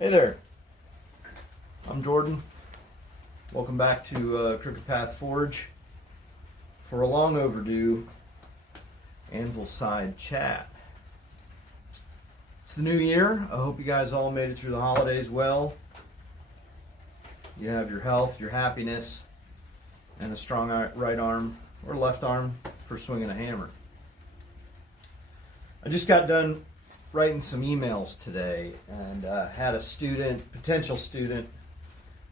Hey there, I'm Jordan. Welcome back to Crooked Path Forge for a long overdue Anvil Side chat. It's the new year. I hope you guys all made it through the holidays well. You have your health, your happiness, and a strong right arm or left arm for swinging a hammer. I just got done writing some emails today and had a potential student,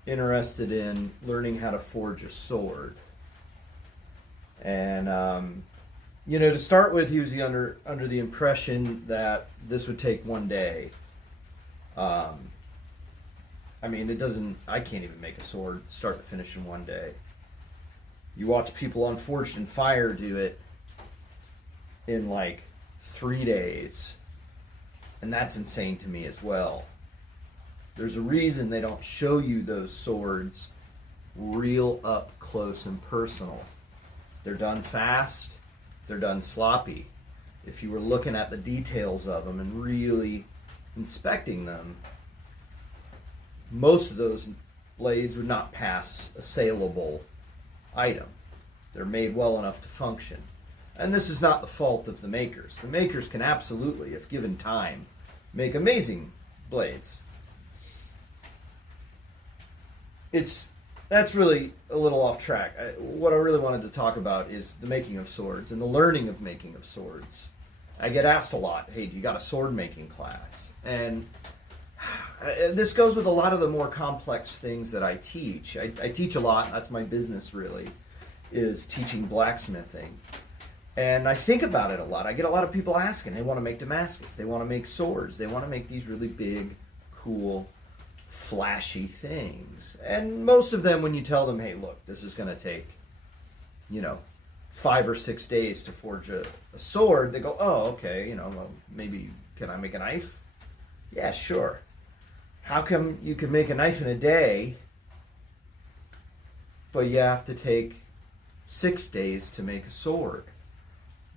interested in learning how to forge a sword. And to start with, he was under the impression that this would take one day. I can't even make a sword start to finish in one day. You watch people on Forged in Fire do it in like 3 days. And that's insane to me as well. There's a reason they don't show you those swords real up close and personal. They're done fast, they're done sloppy. If you were looking at the details of them and really inspecting them, most of those blades would not pass a saleable item. They're made well enough to function. And this is not the fault of the makers. The makers can absolutely, if given time, make amazing blades. That's really a little off track. What I really wanted to talk about is the making of swords and the learning of making of swords. I get asked a lot, hey, do you got a sword making class? And this goes with a lot of the more complex things that I teach. I teach a lot. That's my business, really, is teaching blacksmithing. And I think about it a lot. I get a lot of people asking. They want to make Damascus. They want to make swords. They want to make these really big, cool, flashy things. And most of them, when you tell them, hey, look, this is going to take, 5 or 6 days to forge a sword, they go, oh, okay, well, maybe can I make a knife? Yeah, sure. How come you can make a knife in a day, but you have to take 6 days to make a sword?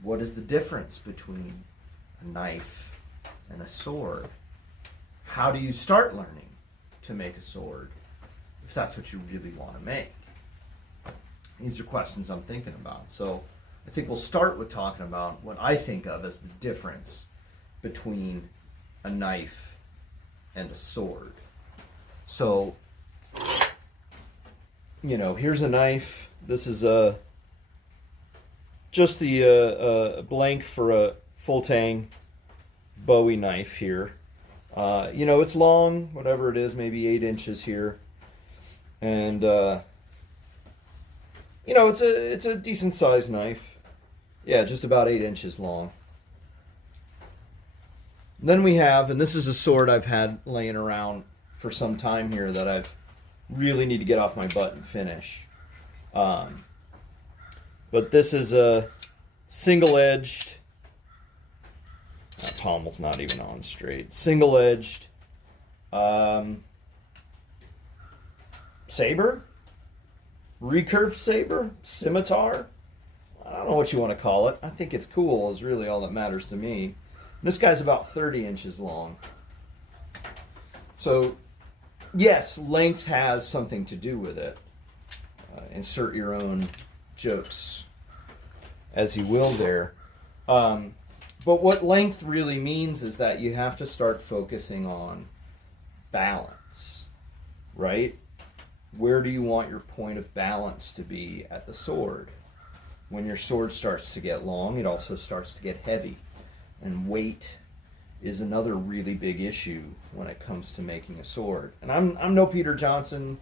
What is the difference between a knife and a sword? How do you start learning to make a sword if that's what you really want to make? These are questions I'm thinking about. So I think we'll start with talking about what I think of as the difference between a knife and a sword. So, here's a knife. This is just the blank for a full tang Bowie knife here. It's long, whatever it is, maybe 8 inches here. And, it's a decent sized knife. Yeah, just about 8 inches long. Then we have, and this is a sword I've had laying around for some time here that I've really need to get off my butt and finish. But this is a single-edged, that pommel's not even on straight, single-edged saber, recurve saber, scimitar. I don't know what you want to call it. I think it's cool is really all that matters to me. This guy's about 30 inches long. So, yes, length has something to do with it. Insert your own jokes as you will there. But what length really means is that you have to start focusing on balance, right? Where do you want your point of balance to be at the sword? When your sword starts to get long, it also starts to get heavy. And weight is another really big issue when it comes to making a sword. And I'm no Peter Johnson,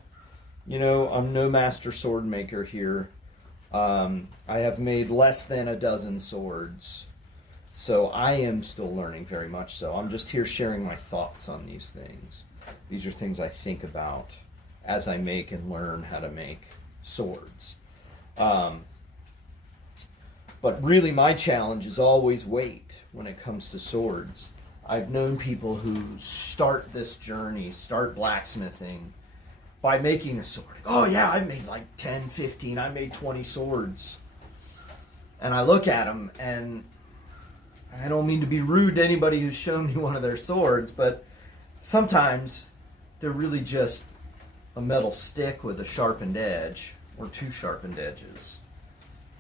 I'm no master sword maker here. I have made less than a dozen swords, so I am still learning very much so. I'm just here sharing my thoughts on these things. These are things I think about as I make and learn how to make swords. But really my challenge is always weight when it comes to swords. I've known people who start this journey, start blacksmithing, by making a sword. Oh yeah, I made like 10, 15, I made 20 swords. And I look at them, and I don't mean to be rude to anybody who's shown me one of their swords, but sometimes they're really just a metal stick with a sharpened edge or two sharpened edges.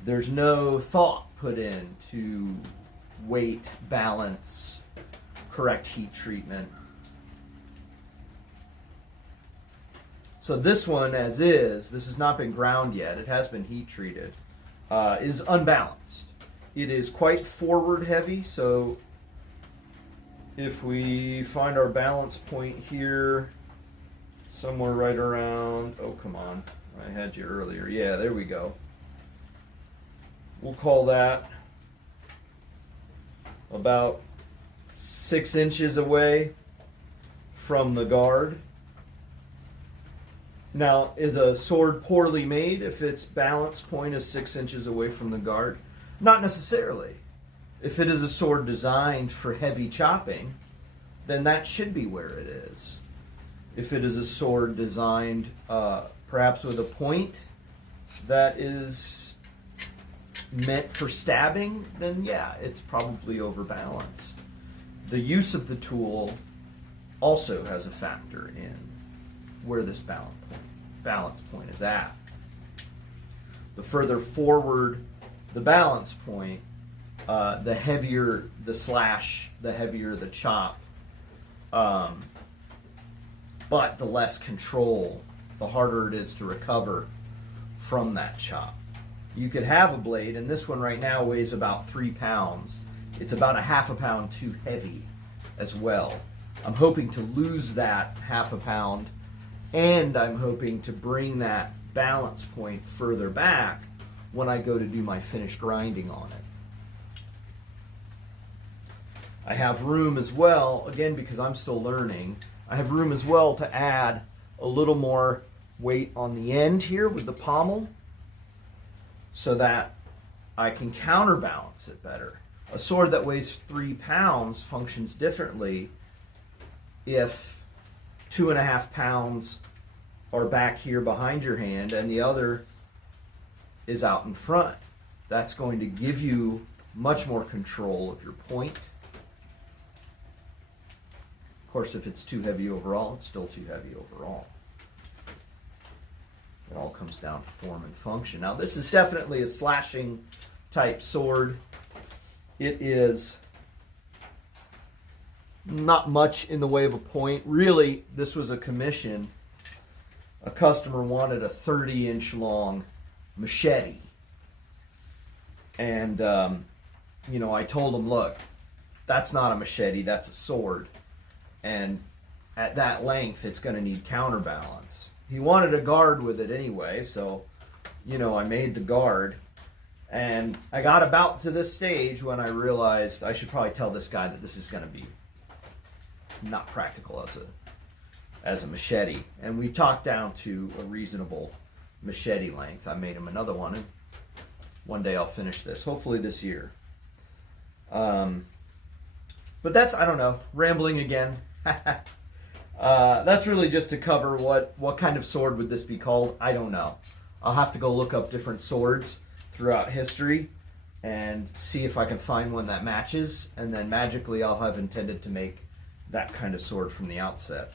There's no thought put into weight, balance, correct heat treatment. So this one, as is, this has not been ground yet, it has been heat treated, is unbalanced. It is quite forward heavy, so if we find our balance point here, somewhere right around, oh come on, I had you earlier, yeah, there we go. We'll call that about 6 inches away from the guard. Now, is a sword poorly made if its balance point is 6 inches away from the guard? Not necessarily. If it is a sword designed for heavy chopping, then that should be where it is. If it is a sword designed perhaps with a point that is meant for stabbing, then yeah, it's probably overbalanced. The use of the tool also has a factor in where this balance point is at. The further forward the balance point, the heavier the slash, the heavier the chop, but the less control, the harder it is to recover from that chop. You could have a blade, and this one right now weighs about 3 pounds. It's about a half a pound too heavy as well. I'm hoping to lose that half a pound, and I'm hoping to bring that balance point further back when I go to do my finished grinding on it. I have room as well, again because I'm still learning, I have room as well to add a little more weight on the end here with the pommel so that I can counterbalance it better. A sword that weighs 3 pounds functions differently if 2.5 pounds are back here behind your hand and the other is out in front. That's going to give you much more control of your point. Of course, if it's too heavy overall, it's still too heavy overall. It all comes down to form and function. Now, this is definitely a slashing type sword. It is not much in the way of a point. Really, this was a commission. A customer wanted a 30-inch long machete. And, I told him, look, that's not a machete, that's a sword. And at that length, it's going to need counterbalance. He wanted a guard with it anyway, so, I made the guard. And I got about to this stage when I realized I should probably tell this guy that this is going to be not practical as a machete. And we talked down to a reasonable machete length. I made him another one, and one day I'll finish this, hopefully this year. But that's, I don't know, rambling again. That's really just to cover what kind of sword would this be called. I don't know. I'll have to go look up different swords throughout history and see if I can find one that matches, and then magically I'll have intended to make that kind of sword from the outset.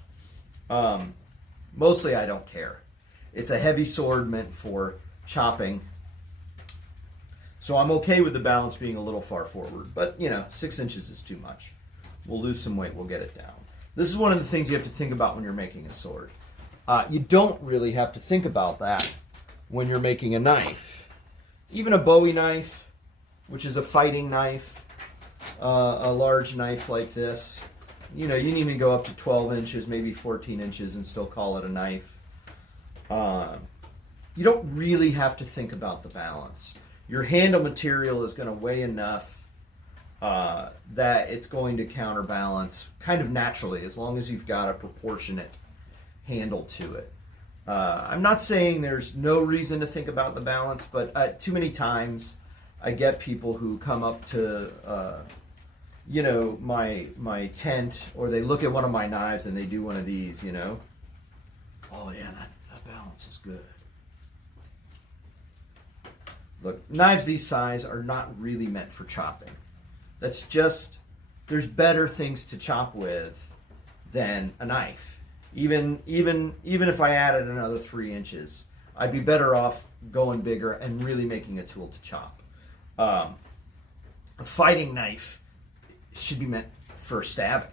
Mostly I don't care. It's a heavy sword meant for chopping, so I'm okay with the balance being a little far forward, but 6 inches is too much. We'll lose some weight, we'll get it down. This is one of the things you have to think about when you're making a sword. You don't really have to think about that when you're making a knife. Even a Bowie knife, which is a fighting knife, a large knife like this, you can even go up to 12 inches, maybe 14 inches and still call it a knife. You don't really have to think about the balance. Your handle material is going to weigh enough that it's going to counterbalance kind of naturally, as long as you've got a proportionate handle to it. I'm not saying there's no reason to think about the balance, but too many times I get people who come up to my tent, or they look at one of my knives and they do one of these, oh yeah, that balance is good. Look, knives these size are not really meant for chopping. That's just, there's better things to chop with than a knife. Even if I added another 3 inches, I'd be better off going bigger and really making a tool to chop. A fighting knife should be meant for stabbing.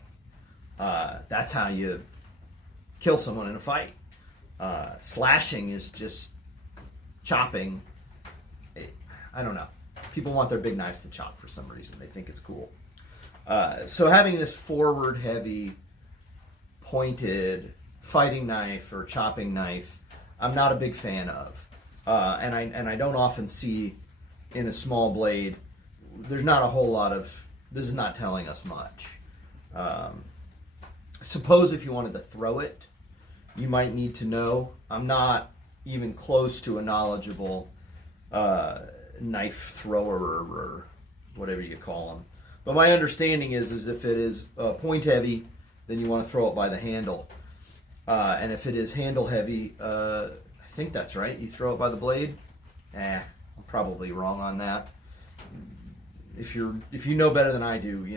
That's how you kill someone in a fight. Slashing is just chopping. I don't know. People want their big knives to chop for some reason. They think it's cool. So having this forward heavy, pointed fighting knife or chopping knife, I'm not a big fan of. And I don't often see in a small blade, there's not a whole lot of, this is not telling us much. Suppose if you wanted to throw it, you might need to know. I'm not even close to a knowledgeable knife thrower or whatever you call them. But my understanding is if it is point heavy, then you want to throw it by the handle. And if it is handle heavy, I think that's right. You throw it by the blade. I'm probably wrong on that. If you know better than I do,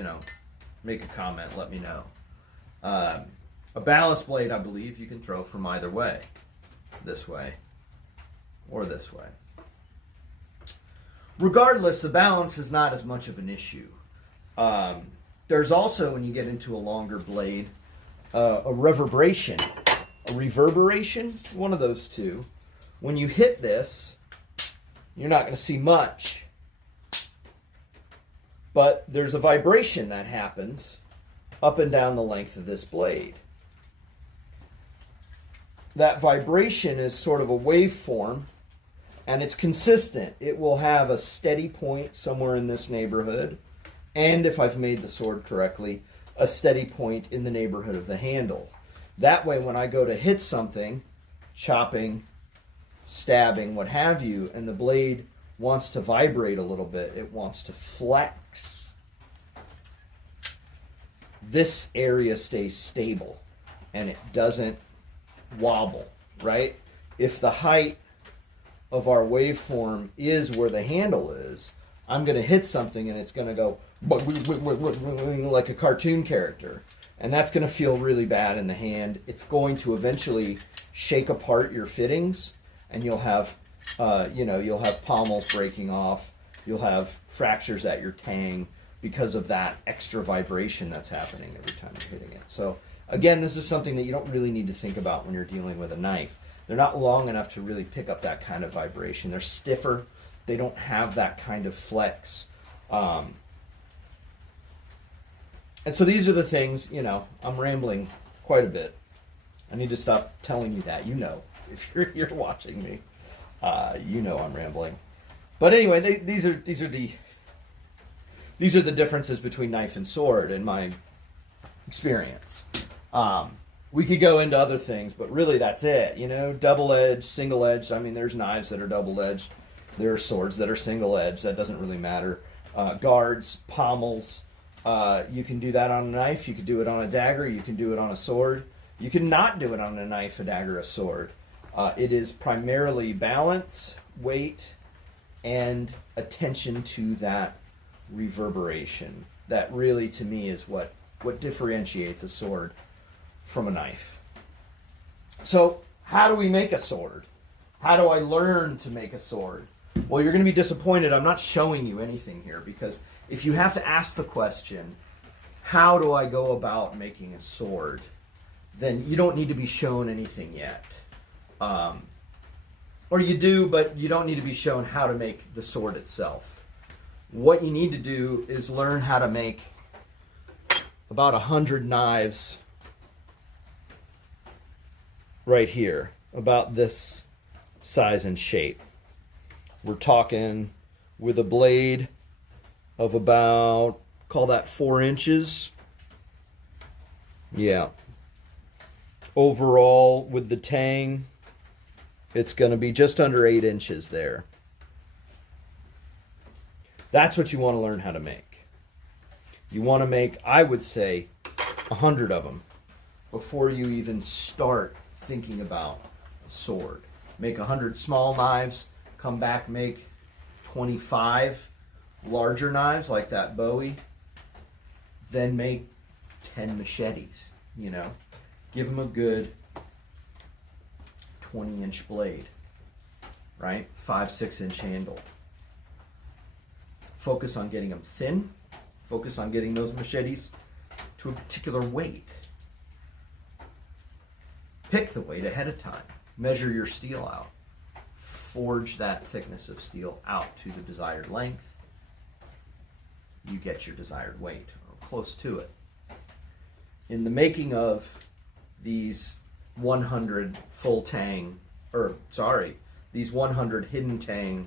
make a comment. Let me know. A balanced blade, I believe, you can throw from either way, this way or this way. Regardless, the balance is not as much of an issue. There's also, when you get into a longer blade, a reverberation, one of those two. When you hit this, you're not going to see much, but there's a vibration that happens up and down the length of this blade. That vibration is sort of a waveform, and it's consistent. It will have a steady point somewhere in this neighborhood, and if I've made the sword correctly, a steady point in the neighborhood of the handle. That way, when I go to hit something, chopping, stabbing, what have you, and the blade wants to vibrate a little bit, it wants to flex, this area stays stable and it doesn't wobble, right? If the height of our waveform is where the handle is, I'm going to hit something and it's going to go like a cartoon character. And that's going to feel really bad in the hand. It's going to eventually shake apart your fittings, and you'll have, you'll have pommels breaking off. You'll have fractures at your tang because of that extra vibration that's happening every time you're hitting it. So again, this is something that you don't really need to think about when you're dealing with a knife. They're not long enough to really pick up that kind of vibration. They're stiffer. They don't have that kind of flex. And so these are the things, I'm rambling quite a bit. I need to stop telling you that. If you're watching me, I'm rambling. But anyway, these are the differences between knife and sword in my experience. We could go into other things, but really that's it. Double-edged, single-edged. I mean, there's knives that are double-edged. There are swords that are single-edged. That doesn't really matter. Guards, pommels. You can do that on a knife. You can do it on a dagger. You can do it on a sword. You can not do it on a knife, a dagger, a sword. It is primarily balance, weight, and attention to that reverberation. That really, to me, is what differentiates a sword from a knife. So, how do we make a sword? How do I learn to make a sword? Well, you're going to be disappointed. I'm not showing you anything here, because if you have to ask the question, how do I go about making a sword, then you don't need to be shown anything yet. Or you do, but you don't need to be shown how to make the sword itself. What you need to do is learn how to make about 100 knives right here, about this size and shape. We're talking with a blade of about, call that 4 inches. Yeah. Overall, with the tang, it's going to be just under 8 inches there. That's what you want to learn how to make. You want to make, I would say, 100 of them before you even start thinking about a sword. Make 100 small knives, come back, make 25 larger knives like that Bowie, then make 10 machetes, Give them a good 20-inch blade, right? 5-6-inch handle. Focus on getting them thin. Focus on getting those machetes to a particular weight. Pick the weight ahead of time. Measure your steel out. Forge that thickness of steel out to the desired length. You get your desired weight, or close to it. In the making of these 100 these 100 hidden tang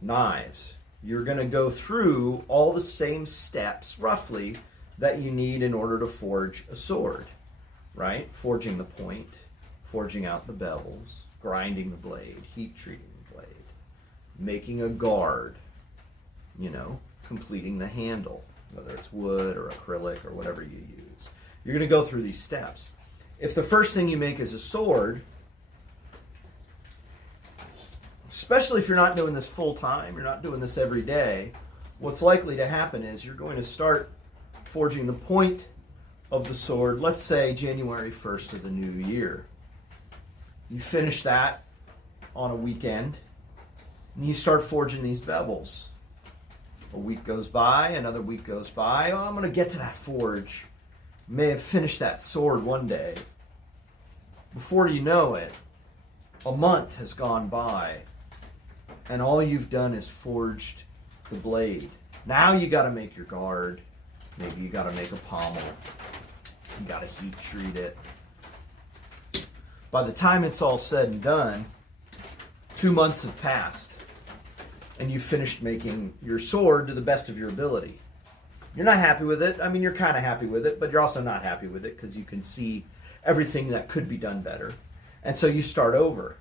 knives, you're going to go through all the same steps, roughly, that you need in order to forge a sword, right? Forging the point, forging out the bevels, grinding the blade, heat treating the blade, making a guard, completing the handle, whether it's wood or acrylic or whatever you use. You're going to go through these steps. If the first thing you make is a sword, especially if you're not doing this full time, you're not doing this every day, what's likely to happen is you're going to start forging the point of the sword, let's say January 1st of the new year. You finish that on a weekend, and you start forging these bevels. A week goes by, another week goes by. Oh, I'm going to get to that forge. May have finished that sword one day. Before you know it, a month has gone by, and all you've done is forged the blade. Now you got to make your guard. Maybe you got to make a pommel. You got to heat treat it. By the time it's all said and done, 2 months have passed, and you've finished making your sword to the best of your ability. You're not happy with it. I mean, you're kind of happy with it, but you're also not happy with it because you can see everything that could be done better. And so you start over.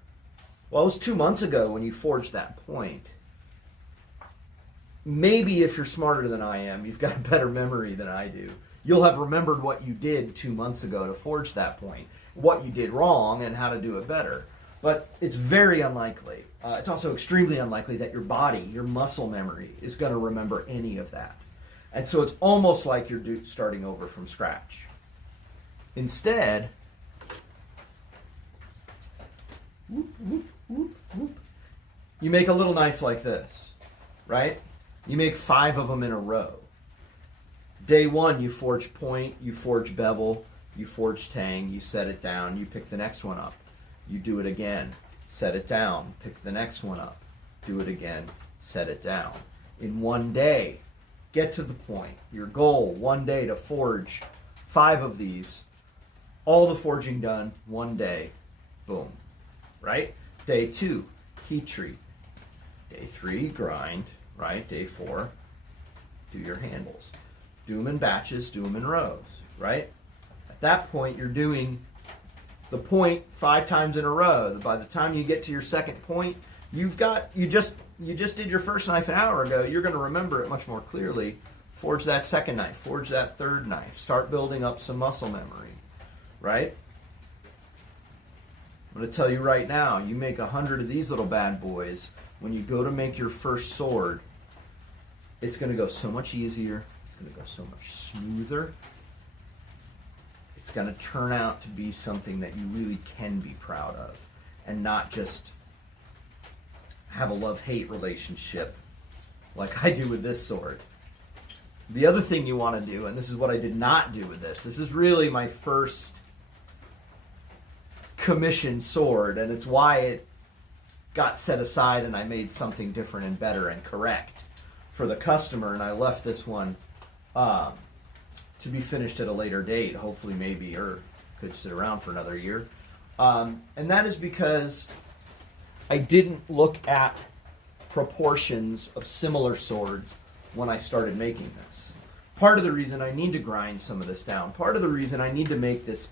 Well, it was 2 months ago when you forged that point. Maybe if you're smarter than I am, you've got a better memory than I do. You'll have remembered what you did 2 months ago to forge that point, what you did wrong, and how to do it better. But it's very unlikely. It's also extremely unlikely that your body, your muscle memory, is going to remember any of that. And so it's almost like you're starting over from scratch. Instead, you make a little knife like this, right? You make 5 of them in a row. Day 1, you forge point, you forge bevel, you forge tang, you set it down, you pick the next one up. You do it again, set it down, pick the next one up, do it again, set it down. In one day, get to the point. Your goal, one day to forge 5 of these. All the forging done, one day. Boom. Right? Day 2, heat treat. Day 3, grind. Right? Day 4, do your handles. Do them in batches, do them in rows. Right? At that point, you're doing the point 5 times in a row. By the time you get to your second point, you just did your first knife an hour ago. You're going to remember it much more clearly. Forge that second knife. Forge that third knife. Start building up some muscle memory. Right? I'm going to tell you right now, you make 100 of these little bad boys, when you go to make your first sword, it's going to go so much easier. It's going to go so much smoother. It's going to turn out to be something that you really can be proud of, and not just have a love-hate relationship like I do with this sword. The other thing you want to do, and this is what I did not do with this is really my first commissioned sword, and it's why it got set aside and I made something different and better and correct for the customer, and I left this one to be finished at a later date, hopefully, maybe, or could sit around for another year. And that is because I didn't look at proportions of similar swords when I started making this. Part of the reason I need to grind some of this down, part of the reason I need to make this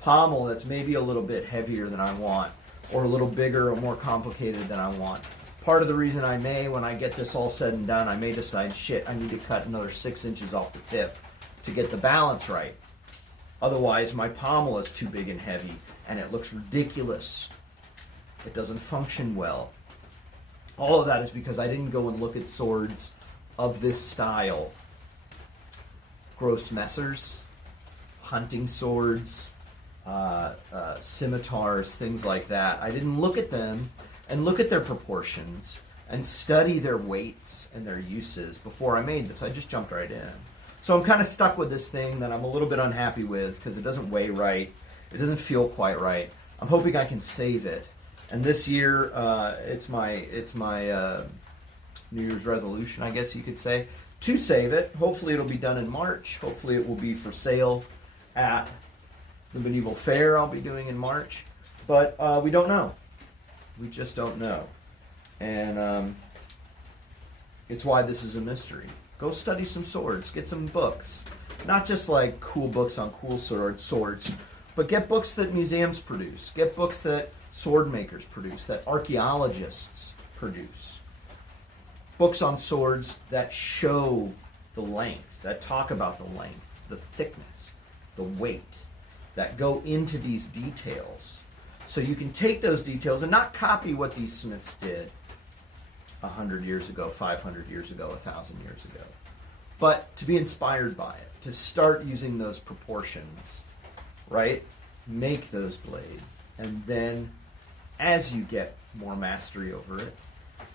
pommel that's maybe a little bit heavier than I want, or a little bigger or more complicated than I want. Part of the reason I may, when I get this all said and done, I may decide, shit, I need to cut another 6 inches off the tip to get the balance right. Otherwise, my pommel is too big and heavy, and it looks ridiculous. It doesn't function well. All of that is because I didn't go and look at swords of this style. Gross Messers, hunting swords, scimitars, things like that. I didn't look at them and look at their proportions and study their weights and their uses before I made this. I just jumped right in. So I'm kind of stuck with this thing that I'm a little bit unhappy with because it doesn't weigh right. It doesn't feel quite right. I'm hoping I can save it. And this year, it's my New Year's resolution, I guess you could say, to save it. Hopefully it'll be done in March. Hopefully it will be for sale at the Medieval Fair I'll be doing in March. But we don't know. We just don't know. And it's why this is a mystery. Go study some swords. Get some books. Not just like cool books on cool swords, but get books that museums produce. Get books that sword makers produce, that archaeologists produce. Books on swords that show the length, that talk about the length, the thickness, the weight, that go into these details. So you can take those details and not copy what these smiths did 100 years ago, 500 years ago, 1,000 years ago, but to be inspired by it, to start using those proportions, right? Make those blades, and then as you get more mastery over it,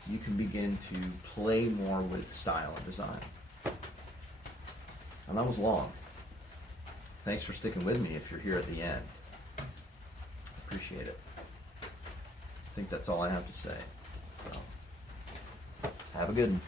you can begin to play more with style and design. And that was long. Thanks for sticking with me if you're here at the end. Appreciate it. I think that's all I have to say. So, have a good one.